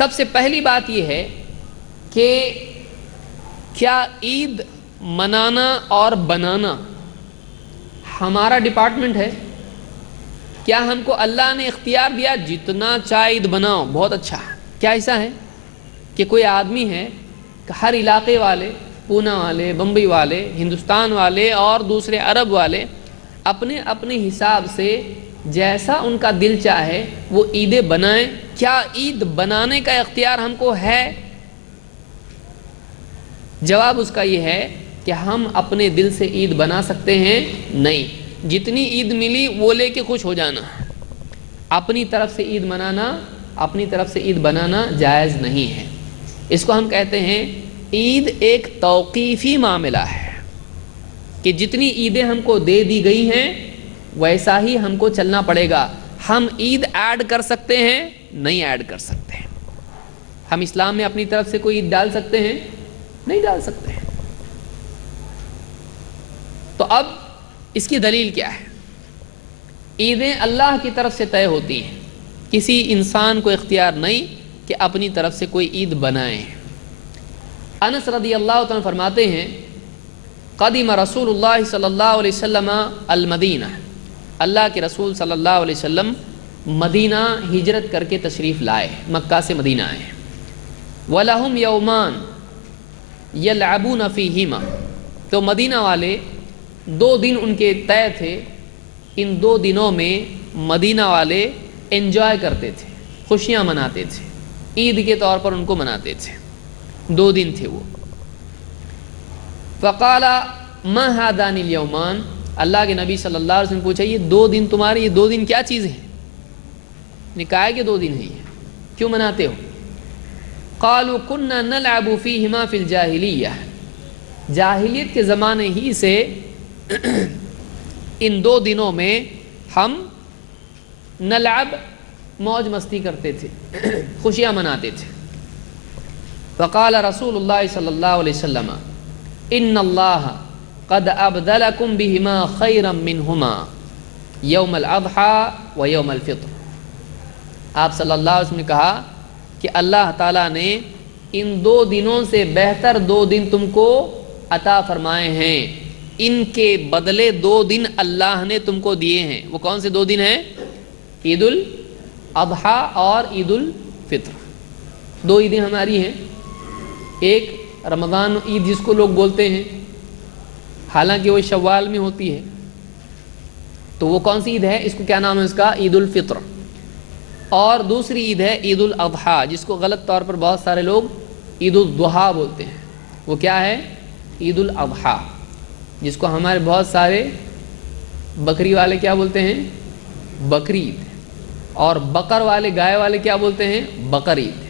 سب سے پہلی بات یہ ہے کہ کیا عید منانا اور بنانا ہمارا ڈپارٹمنٹ ہے؟ کیا ہم کو اللہ نے اختیار دیا جتنا چاہے عید بناؤ، بہت اچھا؟ کیا ایسا ہے کہ کوئی آدمی ہے کہ ہر علاقے والے، پونا والے، بمبئی والے، ہندوستان والے اور دوسرے عرب والے اپنے اپنے حساب سے جیسا ان کا دل چاہے وہ عیدیں بنائیں؟ کیا عید بنانے کا اختیار ہم کو ہے؟ جواب اس کا یہ ہے کہ ہم اپنے دل سے عید بنا سکتے ہیں؟ نہیں۔ جتنی عید ملی وہ لے کے خوش ہو جانا، اپنی طرف سے عید منانا، اپنی طرف سے عید بنانا جائز نہیں ہے۔ اس کو ہم کہتے ہیں عید ایک توقیفی معاملہ ہے کہ جتنی عیدیں ہم کو دے دی گئی ہیں ویسا ہی ہم کو چلنا پڑے گا۔ ہم عید ایڈ کر سکتے ہیں؟ نہیں ایڈ کر سکتے ہیں۔ ہم اسلام میں اپنی طرف سے کوئی عید ڈال سکتے ہیں؟ نہیں ڈال سکتے ہیں۔ تو اب اس کی دلیل کیا ہے؟ عیدیں اللہ کی طرف سے طے ہوتی ہیں، کسی انسان کو اختیار نہیں کہ اپنی طرف سے کوئی عید بنائے۔ انس رضی اللہ تعالیٰ فرماتے ہیں قدم رسول اللہ صلی اللہ علیہ وسلم المدینہ، اللہ کے رسول صلی اللہ علیہ وسلم مدینہ ہجرت کر کے تشریف لائے، مکہ سے مدینہ آئے۔ وَلَهُمْ يَوْمَانِ يَلْعَبُونَ فِيهِمَا، تو مدینہ والے 2 دن ان کے طے تھے، ان 2 دنوں میں مدینہ والے انجوائے کرتے تھے، خوشیاں مناتے تھے، عید کے طور پر ان کو مناتے تھے۔ 2 دن تھے وہ۔ فقال ما هذان اليومان، اللہ کے نبی صلی اللہ علیہ وسلم نے پوچھا یہ 2 دن تمہارے، یہ 2 دن کیا چیز ہیں؟ نے کہا کہ 2 دن ہیں، یہ کیوں مناتے ہو؟ قالوا كنا نلعب فيهما في الجاہلیہ، جاہلیت کے زمانے ہی سے ان 2 دنوں میں ہم نلعب، موج مستی کرتے تھے، خوشیاں مناتے تھے۔ فقال رسول اللہ صلی اللہ علیہ وسلم ان اللہ قد ابدلکم بہما خیرا منہما یوم الاضحی و یوم الفطر، آپ صلی اللہ علیہ وسلم نے کہا کہ اللہ تعالیٰ نے ان 2 دنوں سے بہتر 2 دن تم کو عطا فرمائے ہیں، ان کے بدلے 2 دن اللہ نے تم کو دیے ہیں۔ وہ کون سے 2 دن ہیں؟ عید الاضحیٰ اور عید الفطر۔ 2 عیدیں ہماری ہیں، ایک رمضان عید جس کو لوگ بولتے ہیں، حالانکہ وہ شوال میں ہوتی ہے، تو وہ کون سی عید ہے؟ اس کو کیا نام ہے اس کا؟ عید الفطر۔ اور دوسری عید ہے عید الاضحیٰ، جس کو غلط طور پر بہت سارے لوگ عید الضحیٰ بولتے ہیں۔ وہ کیا ہے؟ عید الاضحیٰ، جس کو ہمارے بہت سارے بکری والے کیا بولتے ہیں؟ بکری عید، اور بقر والے، گائے والے کیا بولتے ہیں؟ بقر عید۔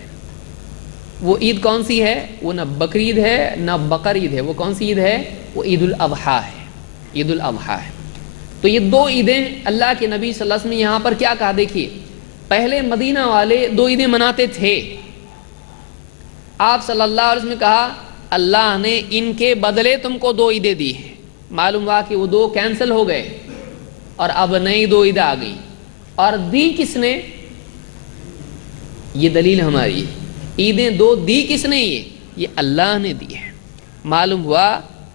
وہ عید کون سی ہے؟ وہ نہ بکری عید ہے نہ بقر عید ہے، وہ کون سی عید ہے؟ وہ عید الاضحیٰ ہے، عید الاضحیٰ ہے۔ تو یہ 2 عیدیں اللہ کے نبی صلی اللہ علیہ وسلم نے یہاں پر کیا کہا؟ دیکھیے، پہلے مدینہ والے 2 عیدیں مناتے تھے، آپ صلی اللہ علیہ وسلم نے کہا اللہ نے ان کے بدلے تم کو 2 عیدیں دی ہیں۔ معلوم ہوا کہ وہ 2 کینسل ہو گئے اور اب نئی 2 عیدیں آ گئی، اور دی کس نے؟ یہ دلیل ہماری ہے، عیدیں 2 دی کس نے؟ یہ اللہ نے دی ہے۔ معلوم ہوا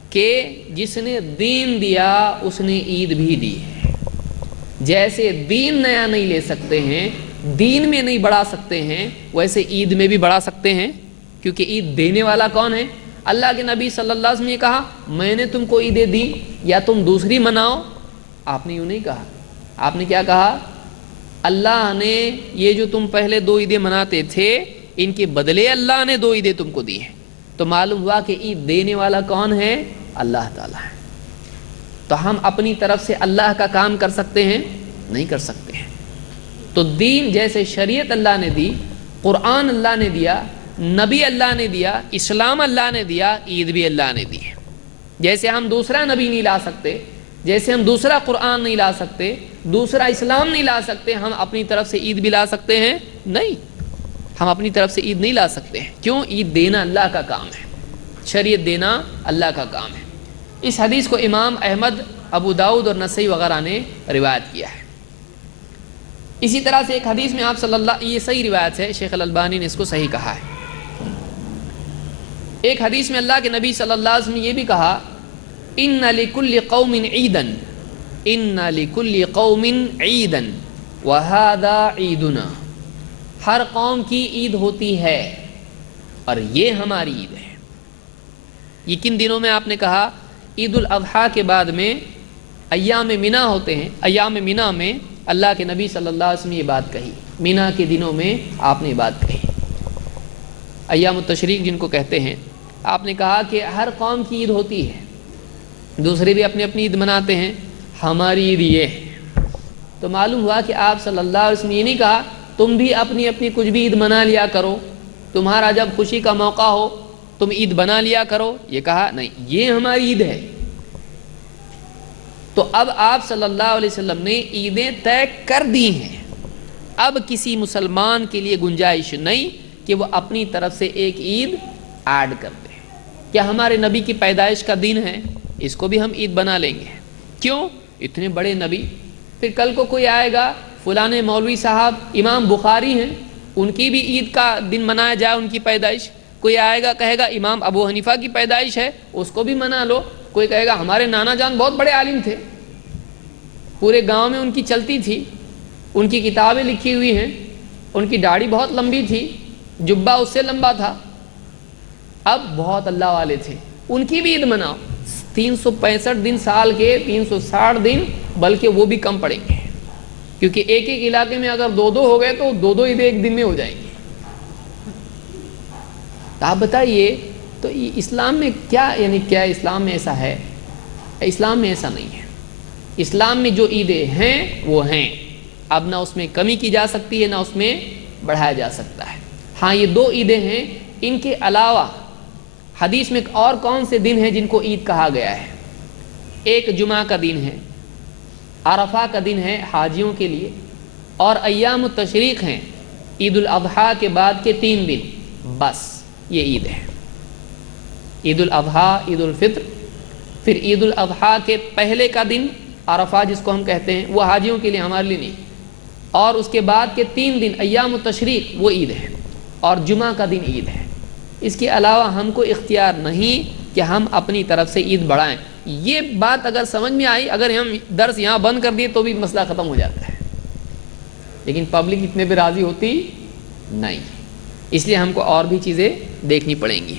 کہ جس نے دین دیا اس نے عید بھی دی ہے۔ جیسے دین نیا نہیں لے سکتے ہیں، دین میں نہیں بڑھا سکتے ہیں، ویسے عید میں بھی بڑھا سکتے ہیں، کیونکہ عید دینے والا کون ہے؟ اللہ کے نبی صلی اللہ علیہ وسلم نے کہا میں نے تم کو عیدیں دی یا تم دوسری مناؤ؟ آپ نے یوں نہیں کہا، آپ نے کیا کہا؟ اللہ نے یہ جو تم پہلے 2 عیدیں مناتے تھے ان کے بدلے اللہ نے 2 عیدیں تم کو دی ہیں۔ تو معلوم ہوا کہ عید دینے والا کون ہے؟ اللہ تعالیٰ ہے۔ تو ہم اپنی طرف سے اللہ کا کام کر سکتے ہیں؟ نہیں کر سکتے ہیں۔ تو دین جیسے شریعت اللہ نے دی، قرآن اللہ نے دیا، نبی اللہ نے دیا، اسلام اللہ نے دیا، عید بھی اللہ نے دی ہے۔ جیسے ہم دوسرا نبی نہیں لا سکتے، جیسے ہم دوسرا قرآن نہیں لا سکتے، دوسرا اسلام نہیں لا سکتے، ہم اپنی طرف سے عید بھی لا سکتے ہیں؟ نہیں، ہم اپنی طرف سے عید نہیں لا سکتے ہیں۔ کیوں؟ عید دینا اللہ کا کام ہے، شریعت دینا اللہ کا کام ہے۔ اس حدیث کو امام احمد، ابو داؤد اور نسائی وغیرہ نے روایت کیا ہے۔ اسی طرح سے ایک حدیث میں آپ صلی اللہ، یہ صحیح روایت ہے، شیخ الالبانی نے اس کو صحیح کہا ہے، ایک حدیث میں اللہ کے نبی صلی اللہ علیہ وسلم نے یہ بھی کہا، ان لکل قوم عیدا، ان لکل قوم عیدا وہذا عیدنا، ہر قوم کی عید ہوتی ہے اور یہ ہماری عید ہے۔ یہ کن دنوں میں آپ نے کہا؟ عید الاضحیٰ کے بعد میں ایام مینا ہوتے ہیں، ایام مینا میں اللہ کے نبی صلی اللہ علیہ وسلم نے یہ بات کہی، مینا کے دنوں میں آپ نے یہ بات کہی، ایام التشریق جن کو کہتے ہیں، آپ نے کہا کہ ہر قوم کی عید ہوتی ہے، دوسرے بھی اپنی اپنی عید مناتے ہیں، ہماری عید یہ ہے۔ تو معلوم ہوا کہ آپ صلی اللہ علیہ وسلم نے یہ نہیں کہا تم بھی اپنی اپنی کچھ بھی عید منا لیا کرو، تمہارا جب خوشی کا موقع ہو تم عید بنا لیا کرو، یہ کہا نہیں، یہ ہماری عید ہے۔ تو اب آپ صلی اللہ علیہ وسلم نے عیدیں طے کر دی ہیں، اب کسی مسلمان کے لیے گنجائش نہیں کہ وہ اپنی طرف سے ایک عید ایڈ کر دے۔ کیا ہمارے نبی کی پیدائش کا دن ہے، اس کو بھی ہم عید بنا لیں گے؟ کیوں؟ اتنے بڑے نبی، پھر کل کو کوئی آئے گا فلانے مولوی صاحب امام بخاری ہیں، ان کی بھی عید کا دن منایا جائے، ان کی پیدائش، کوئی آئے گا کہے گا امام ابو حنیفہ کی پیدائش ہے، اس کو بھی منا لو، کوئی کہے گا ہمارے نانا جان بہت بڑے عالم تھے، پورے گاؤں میں ان کی چلتی تھی، ان کی کتابیں لکھی ہوئی ہیں، ان کی داڑھی بہت لمبی تھی، جبہ اس سے لمبا تھا، اب بہت اللہ والے تھے، ان کی بھی عید مناؤ۔ 365 دن سال کے 360 دن، بلکہ وہ بھی کم پڑیں گے، کیونکہ ایک ایک علاقے میں اگر دو ہو گئے تو دو عیدیں ایک دن میں ہو جائیں گی۔ تو آپ بتائیے تو اسلام میں کیا، یعنی کیا اسلام میں ایسا ہے؟ اسلام میں ایسا نہیں ہے۔ اسلام میں جو عیدیں ہیں وہ ہیں، اب نہ اس میں کمی کی جا سکتی ہے نہ اس میں بڑھایا جا سکتا ہے۔ ہاں یہ 2 عیدیں ہیں، ان کے علاوہ حدیث میں اور کون سے دن ہیں جن کو عید کہا گیا ہے؟ ایک جمعہ کا دن ہے، عرفہ کا دن ہے حاجیوں کے لیے، اور ایام التشریق ہیں، عید الاضحیٰ کے بعد کے 3 دن، بس یہ عید ہے۔ عید الاضحیٰ، عید الفطر، پھر عید الاضحیٰ کے پہلے کا دن عرفہ جس کو ہم کہتے ہیں، وہ حاجیوں کے لیے، ہمارے لیے نہیں، اور اس کے بعد کے 3 دن ایام التشریق وہ عید ہے، اور جمعہ کا دن عید ہے۔ اس کے علاوہ ہم کو اختیار نہیں کہ ہم اپنی طرف سے عید بڑھائیں۔ یہ بات اگر سمجھ میں آئی، اگر ہم درس یہاں بند کر دیے تو بھی مسئلہ ختم ہو جاتا ہے، لیکن پبلک اتنے پہ راضی ہوتی نہیں، اس لیے ہم کو اور بھی چیزیں دیکھنی پڑیں گی۔